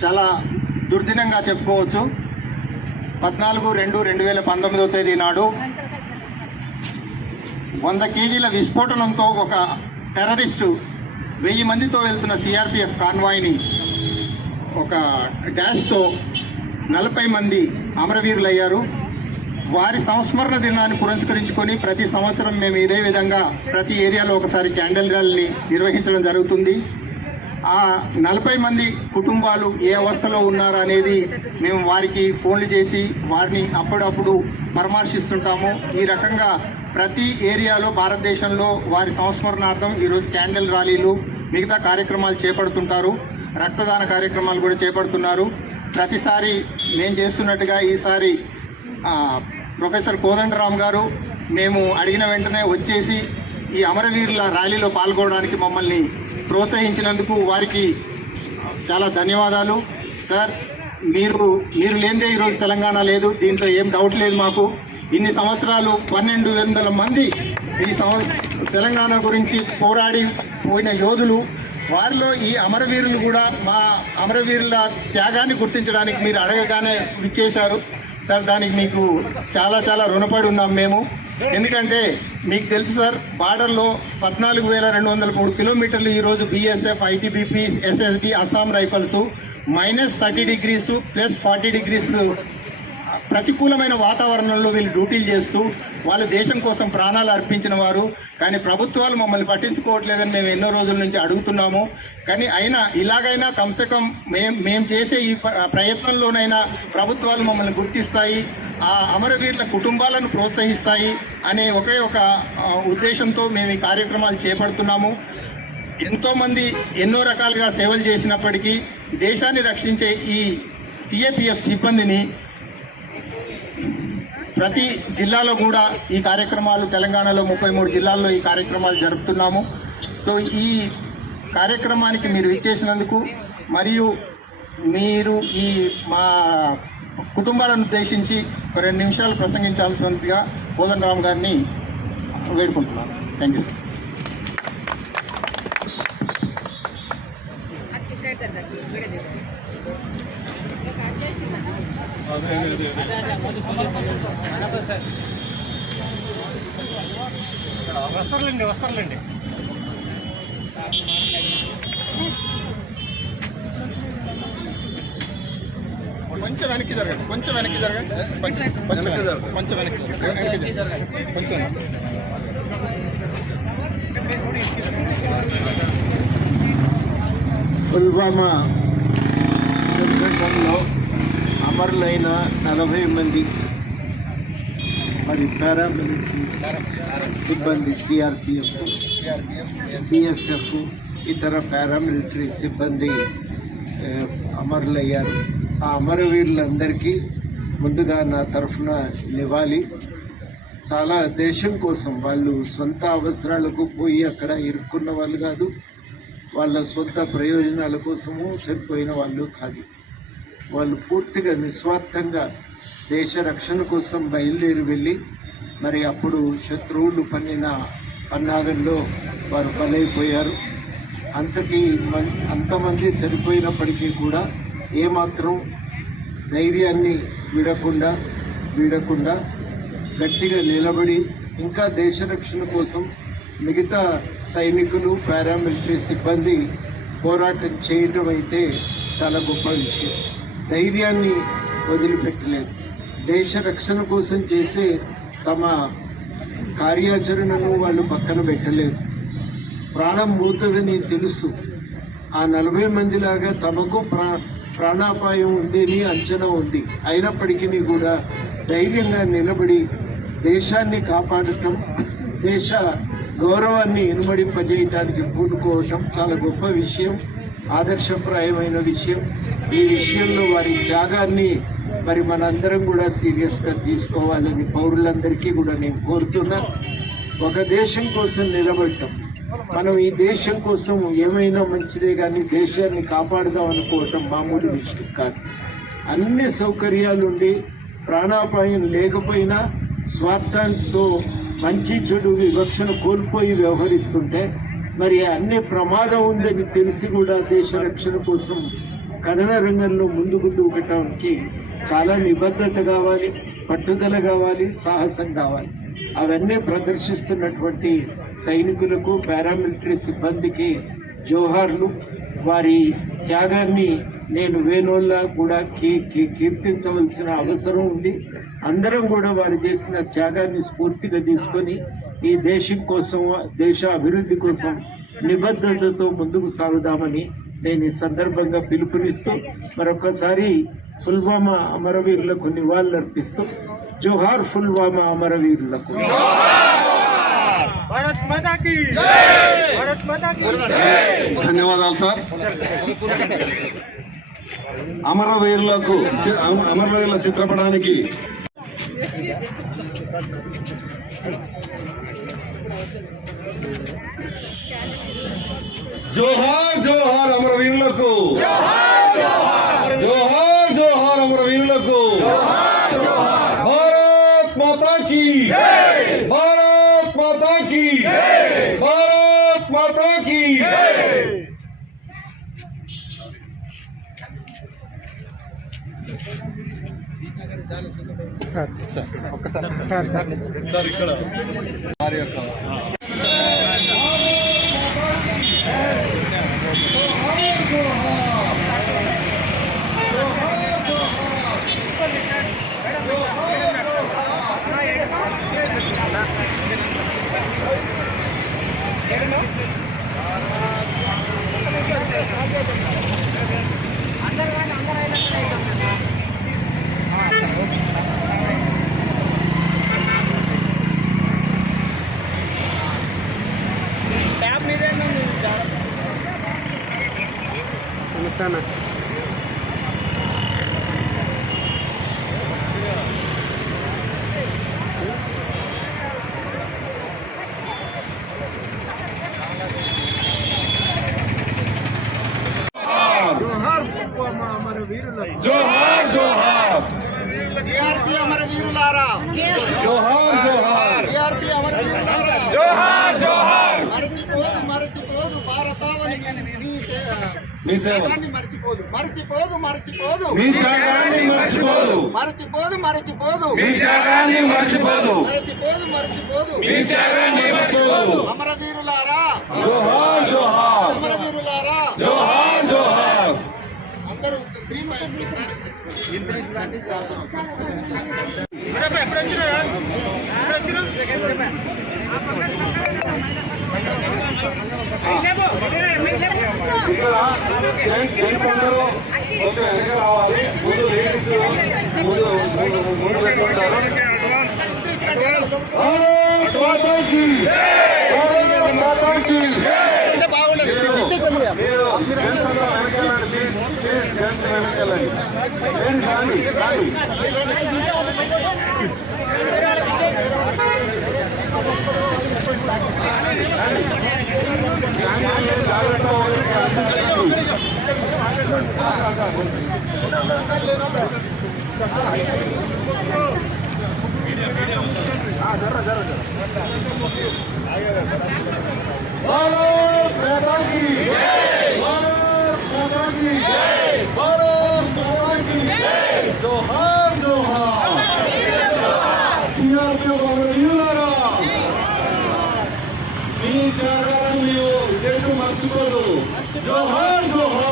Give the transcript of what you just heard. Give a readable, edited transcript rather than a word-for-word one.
చాలా దుర్దినంగా చెప్పుకోవచ్చు. 14/2/2019 నాడు 100 కేజీల విస్ఫోటనంతో ఒక టెర్రరిస్టు 1000 మందితో వెళ్తున్న సిఆర్పిఎఫ్ కాన్వాయ్ని ఒక డాష్తో 40 మంది అమరవీరులయ్యారు. వారి సంస్మరణ దినాన్ని పురస్కరించుకొని ప్రతి సంవత్సరం మేము ఇదే విధంగా ప్రతి ఏరియాలో ఒకసారి క్యాండిల్ ర్యాలీని నిర్వహించడం జరుగుతుంది. ఆ 40 మంది కుటుంబాలు ఏ అవస్థలో ఉన్నారు అనేది మేము వారికి ఫోన్లు చేసి వారిని అప్పుడప్పుడు పరామర్శిస్తుంటాము. ఈ రకంగా ప్రతి ఏరియాలో భారతదేశంలో వారి సంస్మరణార్థం ఈరోజు క్యాండిల్ ర్యాలీలు మిగతా కార్యక్రమాలు చేపడుతుంటారు. రక్తదాన కార్యక్రమాలు కూడా చేపడుతున్నారు. ప్రతిసారి మేము చేస్తున్నట్టుగా ఈసారి ప్రొఫెసర్ కోదండరామ్ గారు మేము అడిగిన వెంటనే వచ్చేసి ఈ అమరవీరుల ర్యాలీలో పాల్గొనడానికి మమ్మల్ని ప్రోత్సహించినందుకు వారికి చాలా ధన్యవాదాలు. సార్, మీరు లేనిదే ఈరోజు తెలంగాణ లేదు, దీంట్లో ఏం డౌట్ లేదు మాకు. ఇన్ని సంవత్సరాలు 1200 మంది ఈ తెలంగాణ గురించి పోరాడి పోయిన యోధులు, వారిలో ఈ అమరవీరులు కూడా మా అమరవీరుల త్యాగాన్ని గుర్తించడానికి మీరు అడగగానే ఇచ్చేశారు సార్. దానికి మీకు చాలా చాలా రుణపడి ఉన్నాం మేము. ఎందుకంటే మీకు తెలుసు సార్, బార్డర్లో 14,203 కిలోమీటర్లు ఈరోజు BSF, ITBP, SSB, Assam Rifles -30 degrees +40 degrees ప్రతికూలమైన వాతావరణంలో వీళ్ళు డ్యూటీలు చేస్తూ వాళ్ళు దేశం కోసం ప్రాణాలు అర్పించిన వారు. కానీ ప్రభుత్వాలు మమ్మల్ని పట్టించుకోవట్లేదని మేము ఎన్నో రోజుల నుంచి అడుగుతున్నాము. కానీ అయినా ఇలాగైనా కమ్సే కమ్ మేము చేసే ఈ ప్రయత్నంలోనైనా ప్రభుత్వాలు మమ్మల్ని గుర్తిస్తాయి, ఆ అమరవీరుల కుటుంబాలను ప్రోత్సహిస్తాయి అనే ఒకే ఒక ఉద్దేశంతో మేము ఈ కార్యక్రమాలు చేపడుతున్నాము. ఎంతోమంది ఎన్నో రకాలుగా సేవలు చేసినప్పటికీ దేశాన్ని రక్షించే ఈ సిఏపిఎఫ్ సిబ్బందిని ప్రతి జిల్లాలో కూడా ఈ కార్యక్రమాలు, తెలంగాణలో 33 జిల్లాల్లో ఈ కార్యక్రమాలు జరుపుతున్నాము. సో ఈ కార్యక్రమానికి మీరు ఇచ్చేసినందుకు మరియు మీరు ఈ మా కుటుంబాలను ఉద్దేశించి 2 నిమిషాలు ప్రసంగించాల్సినదిగా కోదండరామ్ గారిని వేడుకుంటున్నాను. Thank you sir. వస్తారులేండి. కొంచెం వెనక్కి జరగండి. పుల్వామా సంఘటనలో అమరులైన 40 మంది మరి పారామిలిటరీ సిబ్బంది, సిఆర్పిఎఫ్, బిఎస్ఎఫ్, ఇతర పారామిలిటరీ సిబ్బంది అమరులయ్యారు. ఆ అమరవీరులందరికీ ముందుగా నా తరఫున నివాళి. చాలా దేశం కోసం వాళ్ళు సొంత అవసరాలకు పోయి అక్కడ ఇరుక్కున్న వాళ్ళు కాదు, వాళ్ళ సొంత ప్రయోజనాల కోసము చనిపోయిన వాళ్ళు కాదు. వాళ్ళు పూర్తిగా నిస్వార్థంగా దేశ రక్షణ కోసం బయలుదేరి వెళ్ళి మరి అప్పుడు శత్రువులు పన్నిన పన్నాగంలో వారు బలైపోయారు. అంతమంది చనిపోయినప్పటికీ కూడా ఏమాత్రం ధైర్యాన్ని వీడకుండా గట్టిగా నిలబడి ఇంకా దేశ రక్షణ కోసం మిగతా సైనికులు, పారామిలిటరీ సిబ్బంది పోరాటం చేయటం అయితే చాలా గొప్ప విషయం. ధైర్యాన్ని వదిలిపెట్టలేదు. దేశ రక్షణ కోసం చేసే తమ కార్యాచరణను వాళ్ళు పక్కన పెట్టలేదు. ప్రాణం పోతుందని తెలుసు. ఆ 40 మందిలాగా తమకు ప్రాణాపాయం ఉందని అంచనా ఉంది. అయినప్పటికీ కూడా ధైర్యంగా నిలబడి దేశాన్ని కాపాడటం, దేశ గౌరవాన్ని ఇనుమడింపజేయటానికి పూనుకోవటం చాలా గొప్ప విషయం, ఆదర్శప్రాయమైన విషయం. ఈ విషయంలో వారి త్యాగాన్ని మరి మనందరం కూడా సీరియస్గా తీసుకోవాలని పౌరులందరికీ కూడా నేను కోరుతున్నా. ఒక దేశం కోసం నిలబడటం, మనం ఈ దేశం కోసం ఏమైనా మంచిదే కానీ దేశాన్ని కాపాడుదాం అనుకోవటం మామూలు విషయం కాదు. అన్ని సౌకర్యాలుండి ప్రాణాపాయం లేకపోయినా స్వార్థంతో మంచి చెడు వివక్షను కోల్పోయి వ్యవహరిస్తుంటే మరి అన్ని ప్రమాదం ఉందని తెలిసి కూడా దేశ రక్షణ కోసం కథన రంగంలో ముందుకు దూకటానికి చాలా నిబద్ధత కావాలి, పట్టుదల కావాలి, సాహసం కావాలి. అవన్నీ ప్రదర్శిస్తున్నటువంటి సైనికులకు, పారామిలిటరీ సిబ్బందికి జోహార్లు. వారి త్యాగాన్ని నేను వేణోళ్ళ కూడా కీర్తించవలసిన అవసరం ఉంది. అందరం కూడా వారు చేసిన త్యాగాన్ని స్ఫూర్తిగా తీసుకొని ఈ దేశం కోసం, దేశ అభివృద్ధి కోసం నిబద్ధతతో ముందుకు సాగుదామని నేను ఈ సందర్భంగా పిలుపునిస్తూ మరొకసారి పుల్వామా అమరవీరులకు నివాళులర్పిస్తూ జోహార్ పుల్వామా అమరవీరులకు. ధన్యవాదాలు సార్. అమరవీరుల చిత్రపటానికి జోహార్ జోహార్ అమరవీరులకు, జోహార్ జోహార్ అమరవీరులకు. భారత్ మాతా కీ, భారత్ మాతా కీ, భారత్ మాతా కీ. వారి యొక్క జోహార్ జోహార్ సిఆర్పి అమరవీరులారా, జోహార్ జోహార్ సిఆర్పి అమరవీరులారా, జోహార్ జోహార్. మరచిపోదు భారతావని మీ సేవ మరచిపోదు మీ త్యాగాన్ని మర్చిపోదు, మరచిపోదు మీ త్యాగాన్ని మర్చిపోదు, మీ త్యాగాన్ని మర్చిపోదు. అమరవీరులారా, జోహార్ జోహార్ అమరవీరులారా, జోహార్ జోహార్. అందరూ ఇక్కడ జెంట్స్ అందరూ ఓకే వెనక రావాలి. ముందు లేడీస్ ముందు పెట్టుకుంటారు. భారత్ మాతా కీ, భారత్ మాతా కీ. మీరు జెంట్స్ అందరూ వెనకాలండి, ప్లీజ్ జెంట్స్ వెనకాలండి. లేడీస్ రాండి రాండి. జాగ్రత్త భారత్ మాతా కీ, భారత్ మాతా కీ, భారత్ మాతా కీ. జోహార్ జోహార్ సిఆర్పి అమరవీరులారా, మీ త్యాగాలను దేశం మర్చిపోదు. జోహార్ జోహార్.